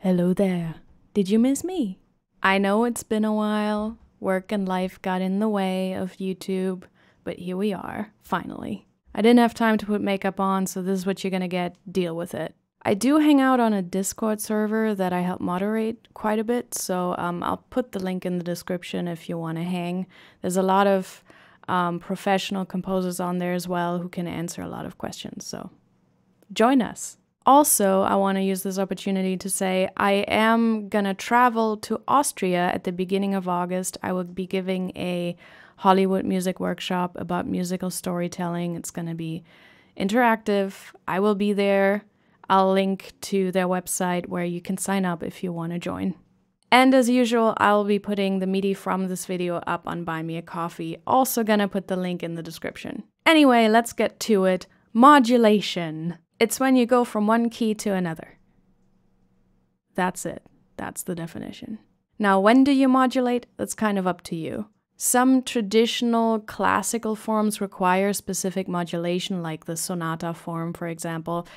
Hello there. Did you miss me? I know it's been a while. Work and life got in the way of YouTube, but here we are, finally. I didn't have time to put makeup on, so this is what you're gonna get. Deal with it. I do hang out on a Discord server that I help moderate quite a bit, so I'll put the link in the description if you want to hang. There's a lot of professional composers on there as well who can answer a lot of questions, so join us. Also, I want to use this opportunity to say I am gonna travel to Austria at the beginning of August. I will be giving a Hollywood music workshop about musical storytelling. It's gonna be interactive. I will be there. I'll link to their website where you can sign up if you want to join. And as usual, I'll be putting the MIDI from this video up on Buy Me a Coffee. Also gonna put the link in the description. Anyway, let's get to it. Modulation. It's when you go from one key to another. That's it. That's the definition. Now, when do you modulate? That's kind of up to you. Some traditional classical forms require specific modulation, like the sonata form, for example,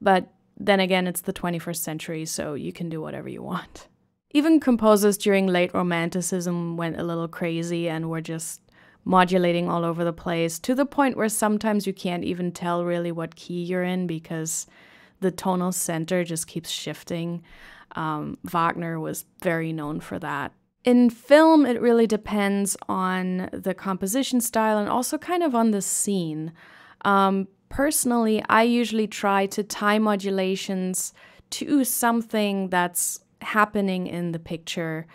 but then again, it's the 21st century, so you can do whatever you want. Even composers during late Romanticism went a little crazy and were just modulating all over the place, to the point where sometimes you can't even tell really what key you're in because the tonal center just keeps shifting. Wagner was very known for that. In film, it really depends on the composition style and also kind of on the scene. Personally, I usually try to tie modulations to something that's happening in the picture.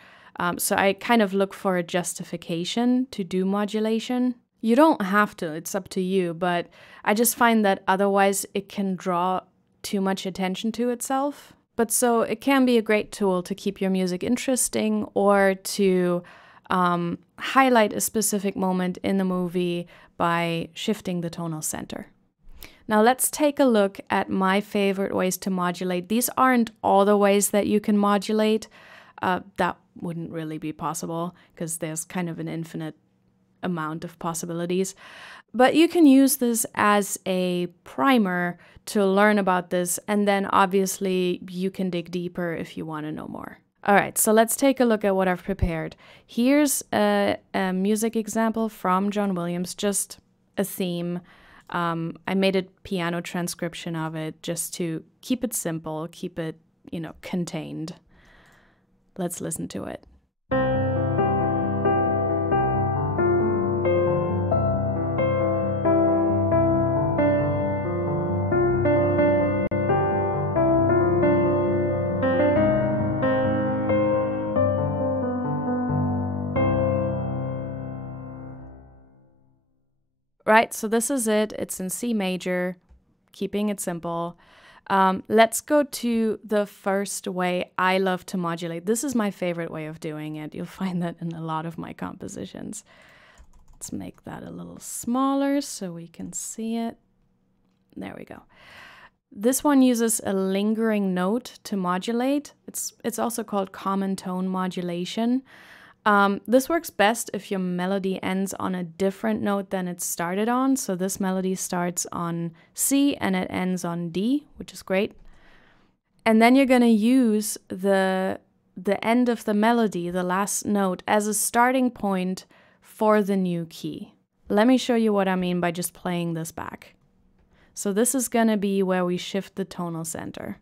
So I kind of look for a justification to do modulation. You don't have to, it's up to you, but I just find that otherwise it can draw too much attention to itself. But so it can be a great tool to keep your music interesting or to highlight a specific moment in the movie by shifting the tonal center. Now let's take a look at my favorite ways to modulate. These aren't all the ways that you can modulate. That wouldn't really be possible because there's kind of an infinite amount of possibilities. But you can use this as a primer to learn about this, and then obviously you can dig deeper if you want to know more. All right, so let's take a look at what I've prepared. Here's a music example from John Williams, just a theme. I made a piano transcription of it just to keep it simple, keep it, contained. Let's listen to it. Right, so this is it. It's in C major, keeping it simple. Let's go to the first way I love to modulate. This is my favorite way of doing it. You'll find that in a lot of my compositions. Let's make that a little smaller so we can see it. There we go. This one uses a lingering note to modulate. It's also called common tone modulation. This works best if your melody ends on a different note than it started on. So this melody starts on C and it ends on D, which is great. And then you're gonna use the end of the melody, the last note, as a starting point for the new key. Let me show you what I mean by just playing this back. So this is gonna be where we shift the tonal center.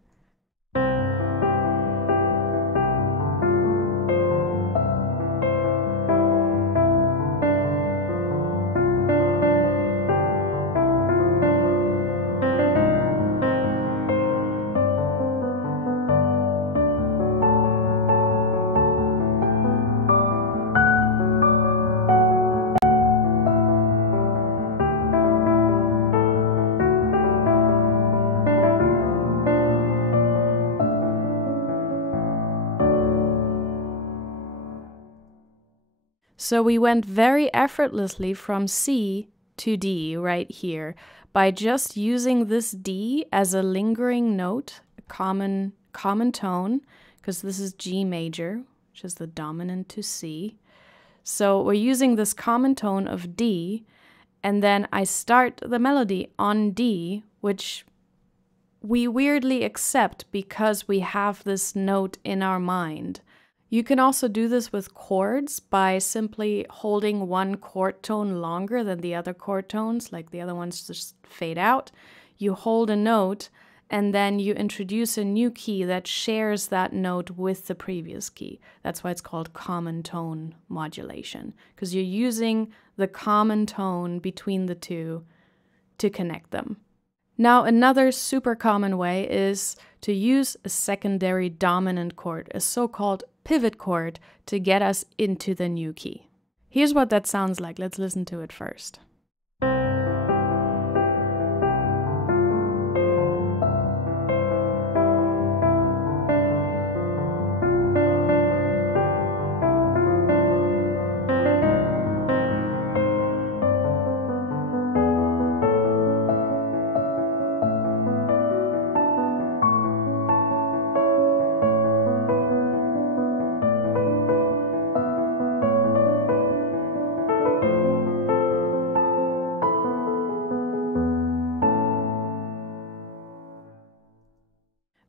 So we went very effortlessly from C to D right here by just using this D as a lingering note, a common tone, because this is G major, which is the dominant to C. So we're using this common tone of D, and then I start the melody on D, which we weirdly accept because we have this note in our mind. You can also do this with chords by simply holding one chord tone longer than the other chord tones, like the other ones just fade out. You hold a note and then you introduce a new key that shares that note with the previous key. That's why it's called common tone modulation, because you're using the common tone between the two to connect them. Now, another super common way is to use a secondary dominant chord, a so-called pivot chord, to get us into the new key. Here's what that sounds like. Let's listen to it first.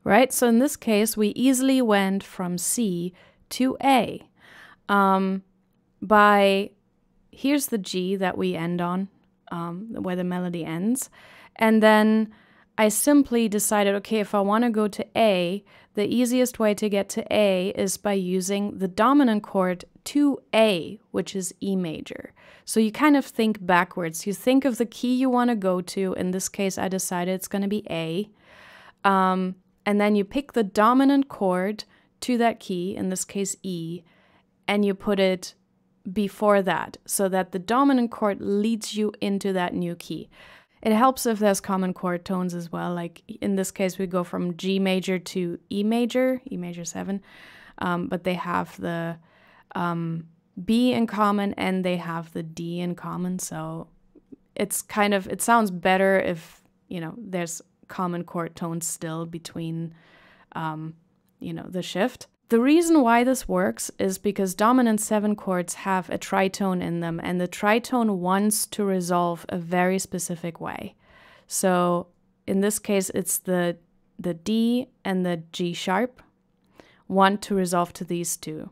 Right, so in this case, we easily went from C to A. Here's the G that we end on, where the melody ends. And then I simply decided, okay, if I want to go to A, the easiest way to get to A is by using the dominant chord to A, which is E major. So you kind of think backwards. You think of the key you want to go to. In this case, I decided it's going to be A. And then you pick the dominant chord to that key, in this case E, and you put it before that so that the dominant chord leads you into that new key. It helps if there's common chord tones as well. Like in this case, we go from G major to E major 7, but they have the B in common and they have the D in common. So it's kind of, it sounds better if, you know, there's common chord tones still between, the shift. The reason why this works is because dominant 7 chords have a tritone in them, and the tritone wants to resolve a very specific way. So in this case, it's the D and the G sharp want to resolve to these two.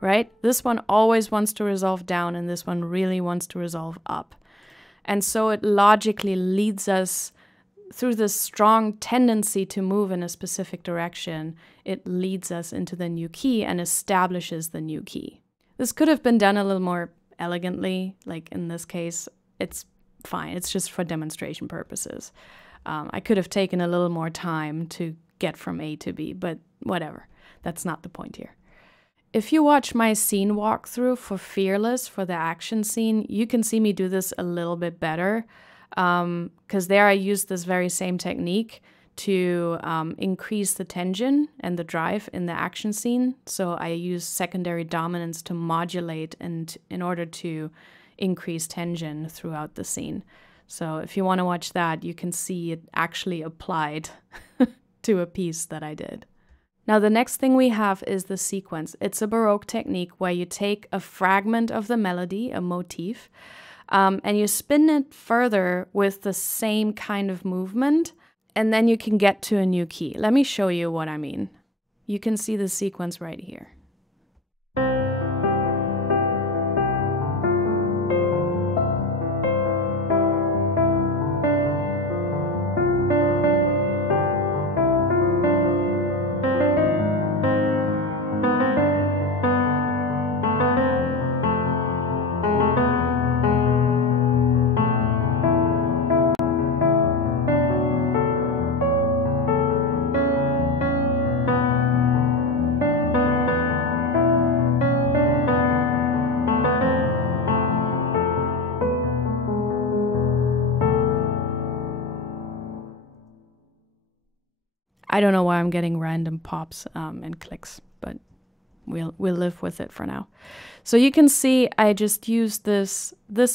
Right? This one always wants to resolve down, and this one really wants to resolve up. And so it logically leads us through this strong tendency to move in a specific direction. It leads us into the new key and establishes the new key. This could have been done a little more elegantly. Like in this case, it's fine. It's just for demonstration purposes. I could have taken a little more time to get from A to B, but whatever. That's not the point here. If you watch my scene walkthrough for Fearless, for the action scene, you can see me do this a little bit better, because there I use this very same technique to increase the tension and the drive in the action scene. So I use secondary dominance to modulate and in order to increase tension throughout the scene. So if you want to watch that, you can see it actually applied to a piece that I did. Now the next thing we have is the sequence. It's a Baroque technique where you take a fragment of the melody, a motif, and you spin it further with the same kind of movement, and then you can get to a new key. Let me show you what I mean. You can see the sequence right here. I don't know why I'm getting random pops and clicks, but we'll live with it for now. So you can see I just used this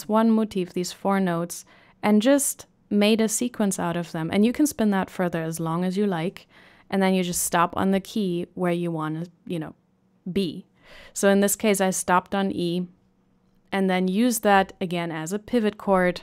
one motif, these 4 notes, and just made a sequence out of them. And you can spin that further as long as you like, and then you just stop on the key where you want to, be. So in this case, I stopped on E, and then use that again as a pivot chord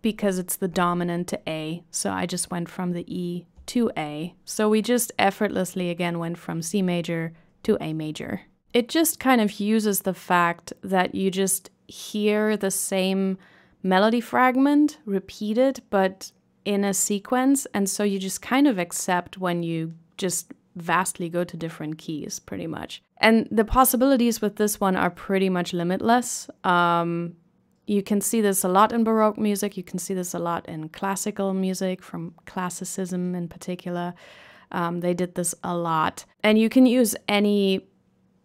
because it's the dominant to A. So I just went from the E to A. So we just effortlessly again went from C major to A major. It just kind of uses the fact that you just hear the same melody fragment repeated, but in a sequence. And so you just kind of accept when you just vastly go to different keys, pretty much. And the possibilities with this one are pretty much limitless. You can see this a lot in Baroque music. You can see this a lot in classical music, from classicism in particular. They did this a lot. And you can use any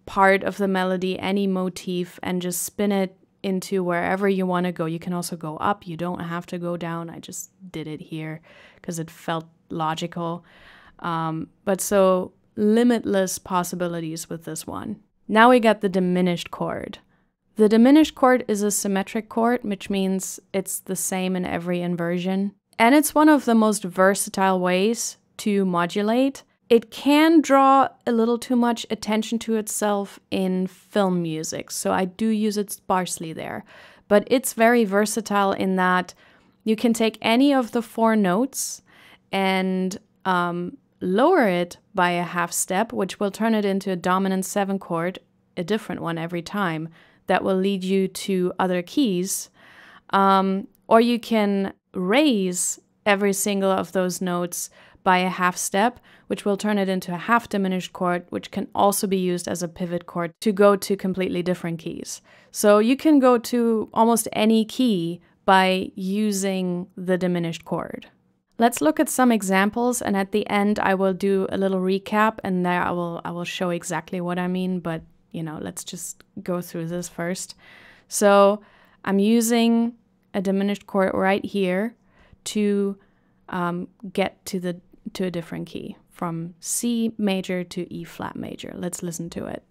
part of the melody, any motif, and just spin it into wherever you want to go. You can also go up. You don't have to go down. I just did it here because it felt logical. But so limitless possibilities with this one. Now we got the diminished chord. The diminished chord is a symmetric chord, which means it's the same in every inversion. And it's one of the most versatile ways to modulate. It can draw a little too much attention to itself in film music, so I do use it sparsely there. But it's very versatile in that you can take any of the 4 notes and lower it by a half step, which will turn it into a dominant 7 chord, a different one every time, that will lead you to other keys. Or you can raise every single of those notes by a half step, which will turn it into a half diminished chord, which can also be used as a pivot chord to go to completely different keys. So you can go to almost any key by using the diminished chord. Let's look at some examples, and at the end I will do a little recap, and there I will show exactly what I mean, but let's just go through this first. So I'm using a diminished chord right here to get to a different key, from C major to E flat major. Let's listen to it.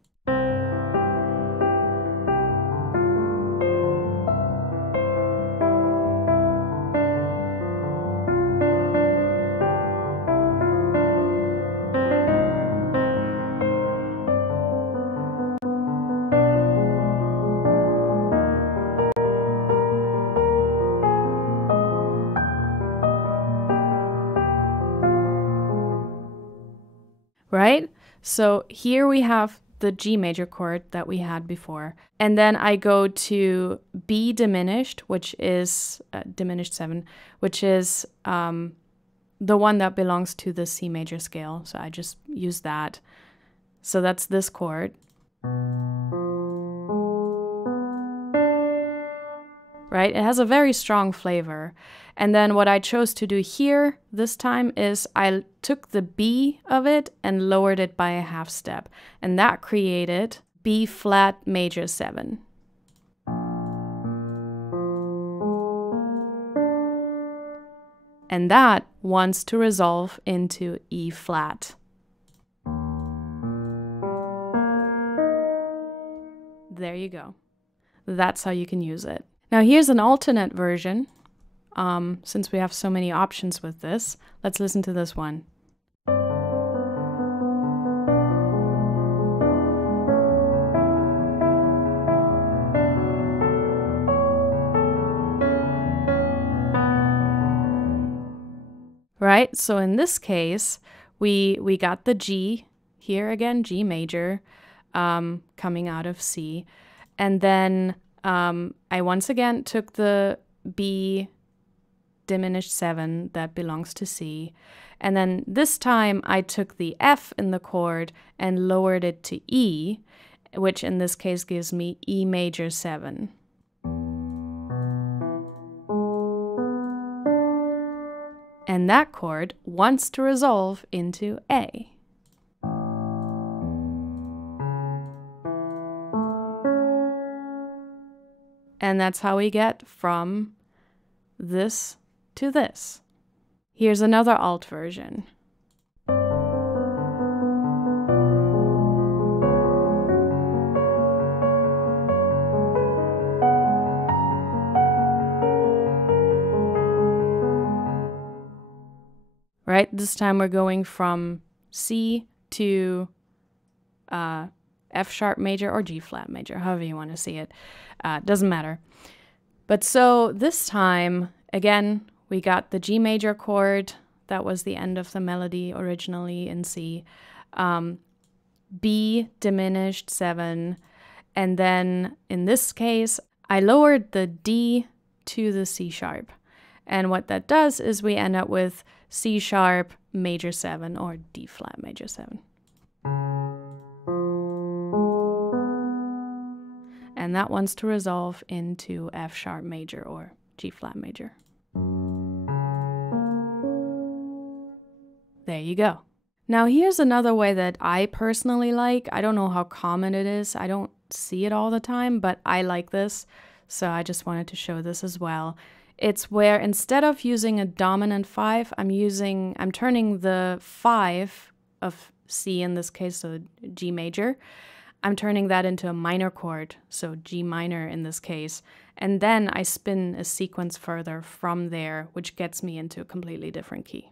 Right? So here we have the G major chord that we had before. And then I go to B diminished, which is diminished 7, which is the one that belongs to the C major scale. So I just use that. So that's this chord. Right? It has a very strong flavor. And then what I chose to do here this time is I took the B of it and lowered it by a half step. And that created B flat major 7. And that wants to resolve into E flat. There you go. That's how you can use it. Now here's an alternate version. Since we have so many options with this, let's listen to this one. Right, so in this case, we got the G here again, G major, coming out of C, and then I once again took the B diminished 7 that belongs to C, and then this time I took the F in the chord and lowered it to E, which in this case gives me E major 7. And that chord wants to resolve into A. And that's how we get from this to this. Here's another alt version. Right, this time we're going from C to a F sharp major or G flat major, however you want to see it. Doesn't matter. But so this time, again, we got the G major chord. That was the end of the melody originally in C. B diminished 7. And then in this case, I lowered the D to the C sharp. And what that does is we end up with C sharp major 7 or D flat major 7. And that wants to resolve into F sharp major or G flat major. There you go. Now here's another way that I personally like. I don't know how common it is. I don't see it all the time, but I like this. So I just wanted to show this as well. It's where instead of using a dominant 5, I'm turning the 5 of C in this case, so G major, I'm turning that into a minor chord, so G minor in this case, and then I spin a sequence further from there, which gets me into a completely different key.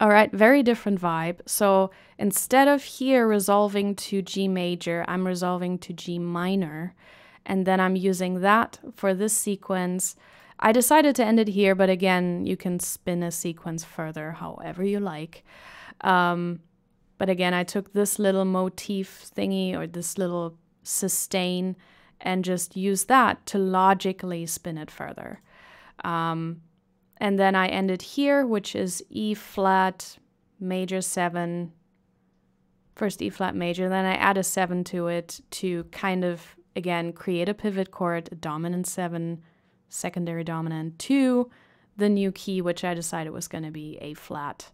All right, very different vibe. So instead of here resolving to G major, I'm resolving to G minor. And then I'm using that for this sequence. I decided to end it here, but again, you can spin a sequence further however you like. But again, I took this little motif thingy or this little sustain and just used that to logically spin it further. And then I ended here, which is E flat major 7, first E flat major, then I add a 7 to it to kind of, again, create a pivot chord, a dominant 7, secondary dominant, to the new key, which I decided was going to be A flat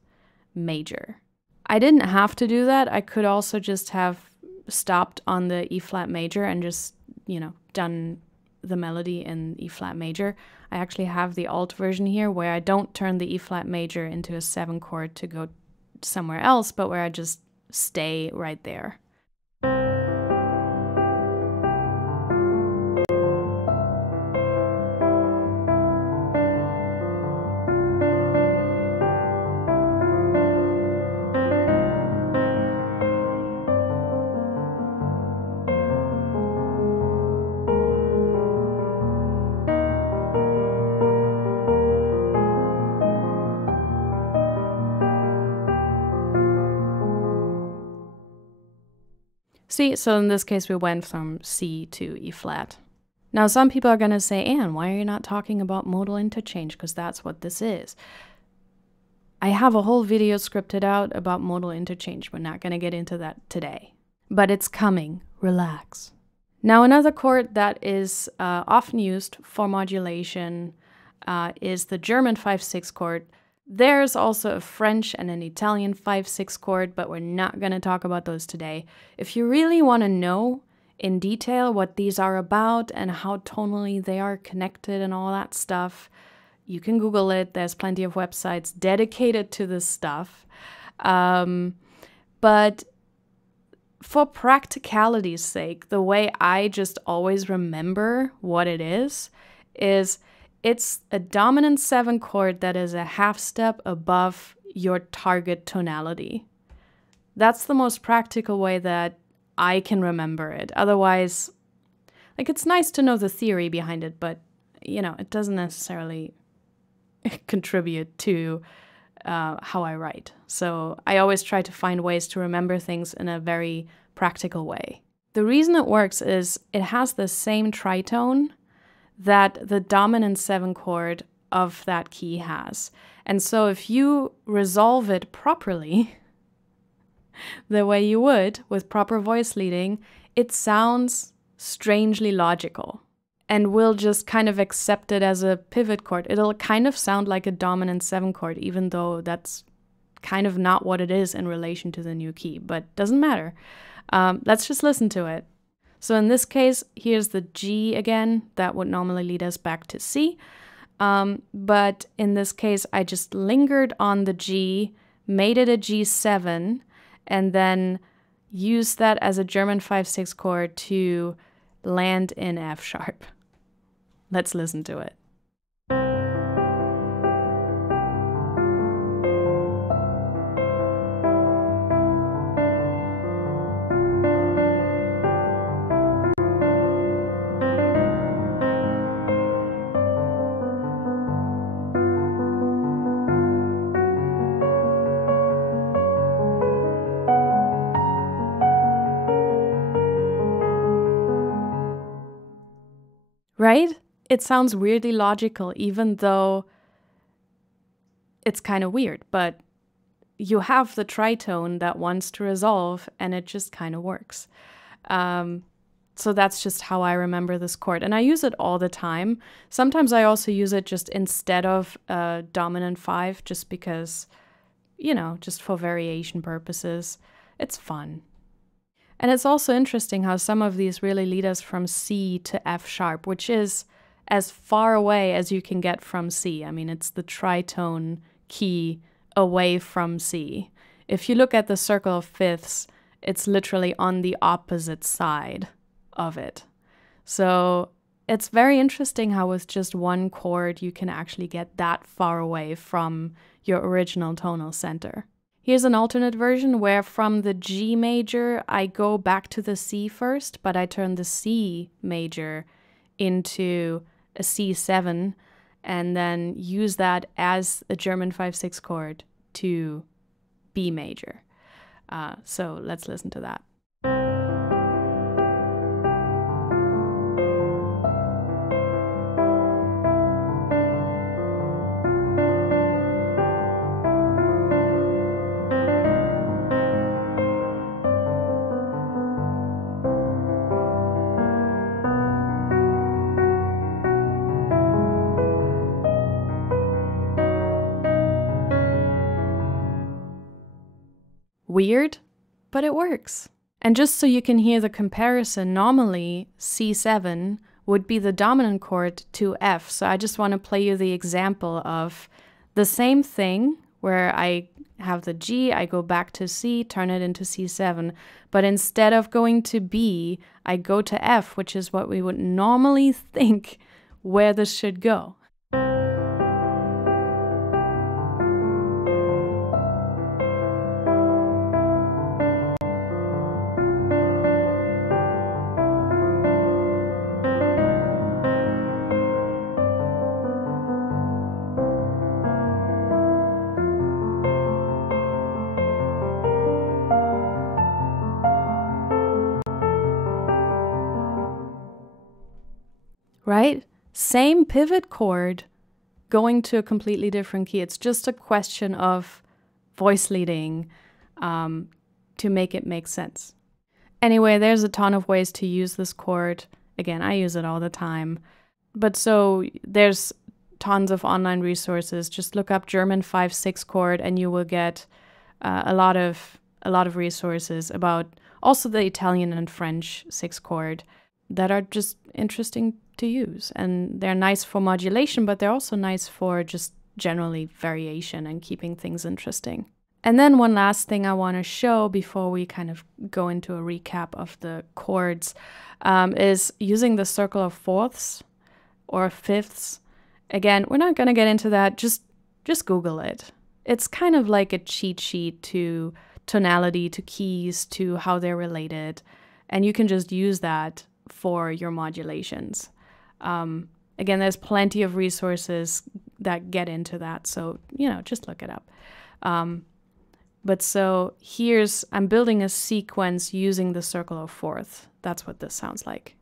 major. I didn't have to do that. I could also just have stopped on the E flat major and just, done the melody in E flat major. I actually have the alt version here where I don't turn the E flat major into a 7 chord to go somewhere else, but where I just stay right there. See, so in this case, we went from C to E flat. Now, some people are going to say, Anne, why are you not talking about modal interchange? Because that's what this is. I have a whole video scripted out about modal interchange. We're not going to get into that today. But it's coming. Relax. Now, another chord that is often used for modulation is the German 5/6 chord. There's also a French and an Italian 5/6 chord, but we're not going to talk about those today. If you really want to know in detail what these are about and how tonally they are connected and all that stuff, you can Google it. There's plenty of websites dedicated to this stuff. But for practicality's sake, the way I just always remember what it is it's a dominant 7 chord that is a half step above your target tonality. That's the most practical way that I can remember it. Otherwise, it's nice to know the theory behind it, but, it doesn't necessarily contribute to how I write. So I always try to find ways to remember things in a very practical way. The reason it works is it has the same tritone that the dominant 7 chord of that key has. And so if you resolve it properly, the way you would with proper voice leading, it sounds strangely logical and we'll just kind of accept it as a pivot chord. It'll kind of sound like a dominant 7 chord, even though that's kind of not what it is in relation to the new key, but doesn't matter. Let's just listen to it. So in this case, here's the G again. That would normally lead us back to C. But in this case, I just lingered on the G, made it a G7, and then used that as a German 5/6 chord to land in F sharp. Let's listen to it. Right? It sounds weirdly logical, even though it's kind of weird, but you have the tritone that wants to resolve, and it just kind of works. So that's just how I remember this chord. And I use it all the time. Sometimes I also use it just instead of dominant 5, just because, you know, just for variation purposes. It's fun. And it's also interesting how some of these really lead us from C to F sharp, which is as far away as you can get from C. I mean, it's the tritone key away from C. If you look at the circle of fifths, it's literally on the opposite side of it. So it's very interesting how with just one chord you can actually get that far away from your original tonal center. Here's an alternate version where from the G major, I go back to the C first, but I turn the C major into a C7 and then use that as a German 5/6 chord to B major. So let's listen to that. Weird, but it works. And just so you can hear the comparison, normally C7 would be the dominant chord to F. So I just want to play you the example of the same thing where I have the G, I go back to C, turn it into C7. But instead of going to B, I go to F, which is what we would normally think where this should go. Right? Same pivot chord going to a completely different key. It's just a question of voice leading to make it make sense. Anyway, there's a ton of ways to use this chord. Again, I use it all the time. But so there's tons of online resources. Just look up German 5/6 chord and you will get a lot of resources about also the Italian and French 6 chord that are just interesting to use. And they're nice for modulation, but they're also nice for just generally variation and keeping things interesting. And then one last thing I want to show before we kind of go into a recap of the chords is using the circle of fourths or fifths. Again, we're not going to get into that. Just Google it. It's kind of like a cheat sheet to tonality, to keys, to how they're related. And you can just use that for your modulations. Again, there's plenty of resources that get into that. So, you know, just look it up. But so I'm building a sequence using the circle of fourths. That's what this sounds like.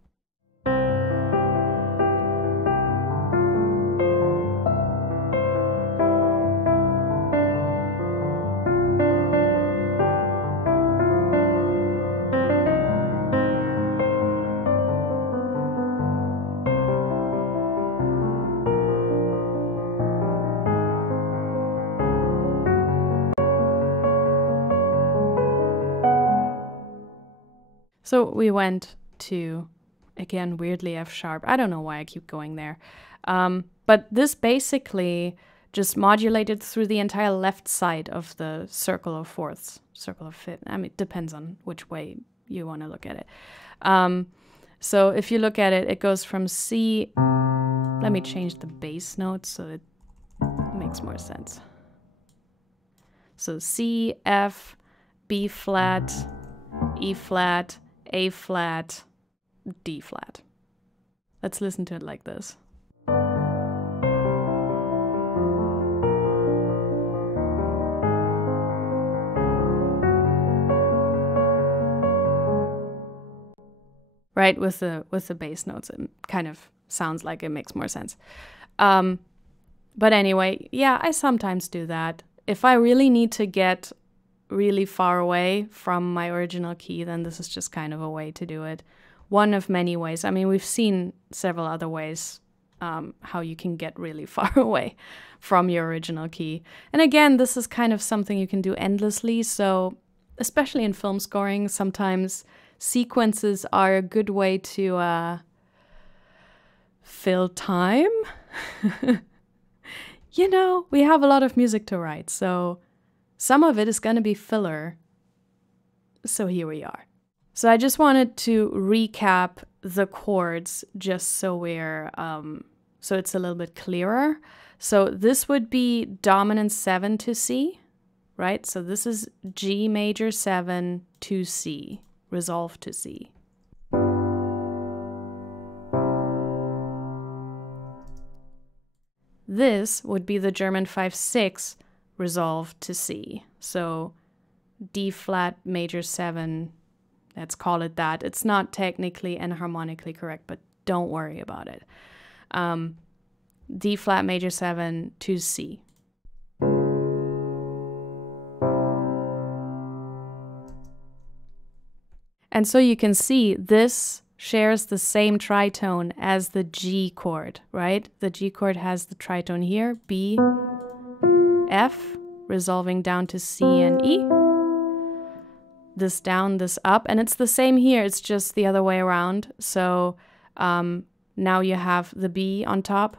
So we went to, again, weirdly F sharp. I don't know why I keep going there. But this basically just modulated through the entire left side of the circle of fourths, circle of fifths. I mean, it depends on which way you want to look at it. So if you look at it, it goes from C. Let me change the bass notes so it makes more sense. So C, F, B flat, E flat, A flat, D flat. Let's listen to it like this. Right, with the bass notes, it kind of sounds like it makes more sense. But anyway, yeah, I sometimes do that. If I really need to get really far away from my original key, then this is just kind of a way to do it. One of many ways. I mean, we've seen several other ways how you can get really far away from your original key. And again, this is kind of something you can do endlessly. So especially in film scoring, sometimes sequences are a good way to fill time. You know, we have a lot of music to write, so some of it is going to be filler. So here we are. So I just wanted to recap the chords just so we're so it's a little bit clearer. So this would be dominant 7 to C, right? So this is G major 7 to C, resolved to C. This would be the German 5/6 resolved to C. So D flat major 7, let's call it that. It's not technically and harmonically correct, but don't worry about it. D flat major 7 to C. And so you can see this shares the same tritone as the G chord, right? The G chord has the tritone here, B, F, resolving down to C and E. This down, this up, and it's the same here, it's just the other way around. So now you have the B on top,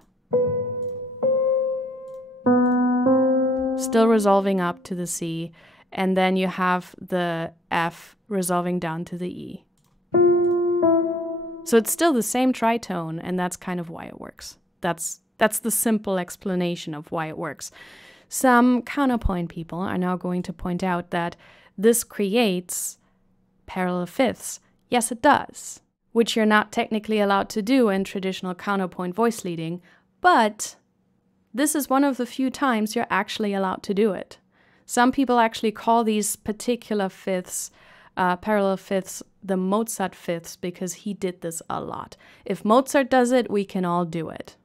still resolving up to the C, and then you have the F resolving down to the E. So it's still the same tritone, and that's kind of why it works. That's the simple explanation of why it works. Some counterpoint people are now going to point out that this creates parallel fifths. Yes, it does, which you're not technically allowed to do in traditional counterpoint voice leading, but this is one of the few times you're actually allowed to do it. Some people actually call these particular fifths, parallel fifths, the Mozart fifths, because he did this a lot. If Mozart does it, we can all do it.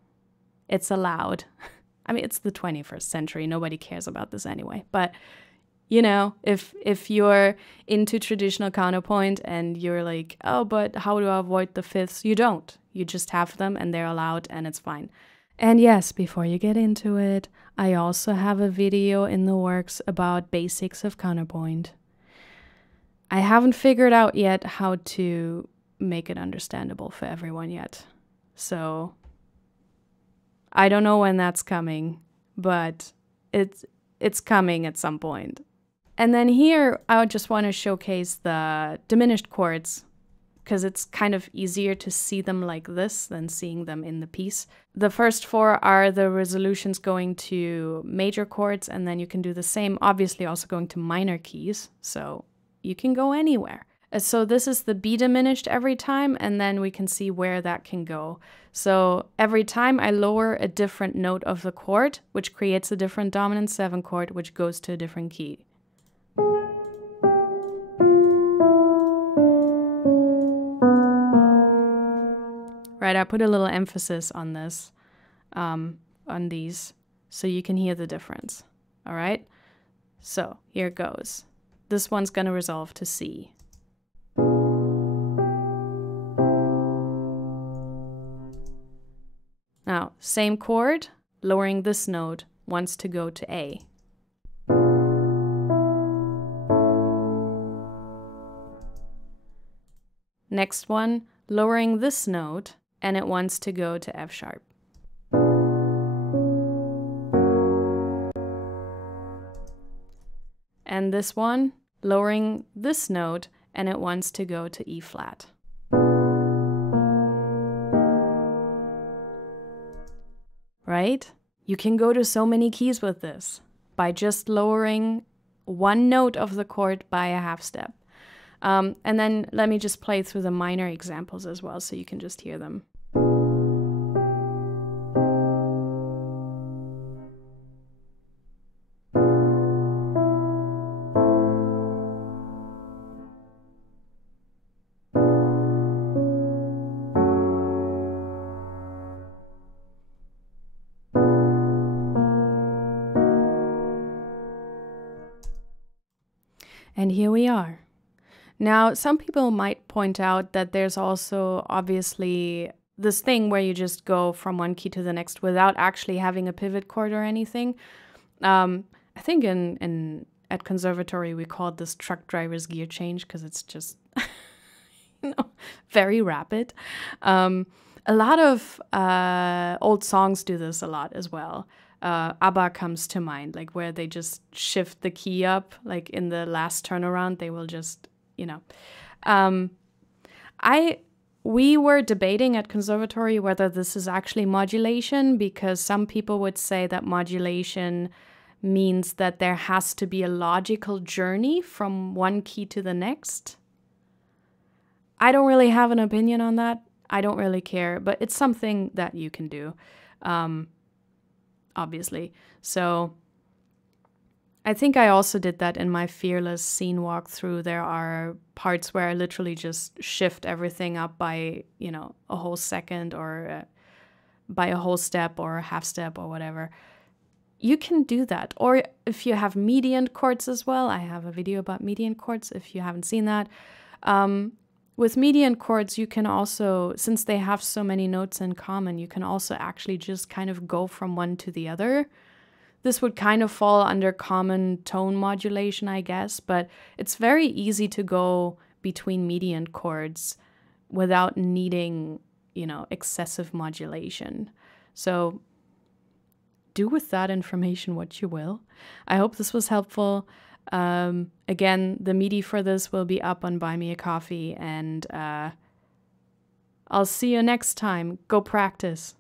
It's allowed. I mean, it's the 21st century. Nobody cares about this anyway. But, you know, if you're into traditional counterpoint and you're like, oh, but how do I avoid the fifths? You don't. You just have them and they're allowed and it's fine. And yes, before you get into it, I also have a video in the works about basics of counterpoint. I haven't figured out yet how to make it understandable for everyone yet. So I don't know when that's coming, but it's coming at some point. And then here, I just want to showcase the diminished chords, because it's kind of easier to see them like this than seeing them in the piece. The first 4 are the resolutions going to major chords, and then you can do the same, obviously also going to minor keys, so you can go anywhere. So this is the B diminished every time, and then we can see where that can go. So every time I lower a different note of the chord, which creates a different dominant 7 chord, which goes to a different key. Right, I put a little emphasis on this, on these, so you can hear the difference. All right, so here it goes. This one's going to resolve to C. Now, same chord, lowering this note, wants to go to A. Next one, lowering this note, and it wants to go to F sharp. And this one, lowering this note, and it wants to go to E flat. Right? You can go to so many keys with this by just lowering one note of the chord by a half step. And then let me just play through the minor examples as well so you can just hear them. And here we are. Now, some people might point out that there's also obviously this thing where you just go from one key to the next without actually having a pivot chord or anything. I think at conservatory we called this truck driver's gear change because it's just very rapid. A lot of old songs do this a lot as well. ABBA comes to mind, like where they just shift the key up, like in the last turnaround, they will just, we were debating at conservatory whether this is actually modulation, because some people would say that modulation means that there has to be a logical journey from one key to the next. I don't really have an opinion on that. I don't really care, but it's something that you can do. Obviously. So I think I also did that in my Fearless scene walkthrough. There are parts where I literally just shift everything up by, a whole second or by a whole step or a half step or whatever. You can do that. Or if you have median chords as well, I have a video about median chords if you haven't seen that. With median chords, you can also, since they have so many notes in common, you can also actually just kind of go from one to the other. This would kind of fall under common tone modulation, I guess, but it's very easy to go between median chords without needing, excessive modulation. So do with that information what you will. I hope this was helpful. Again, the MIDI for this will be up on Buy Me a Coffee, and I'll see you next time. Go practice.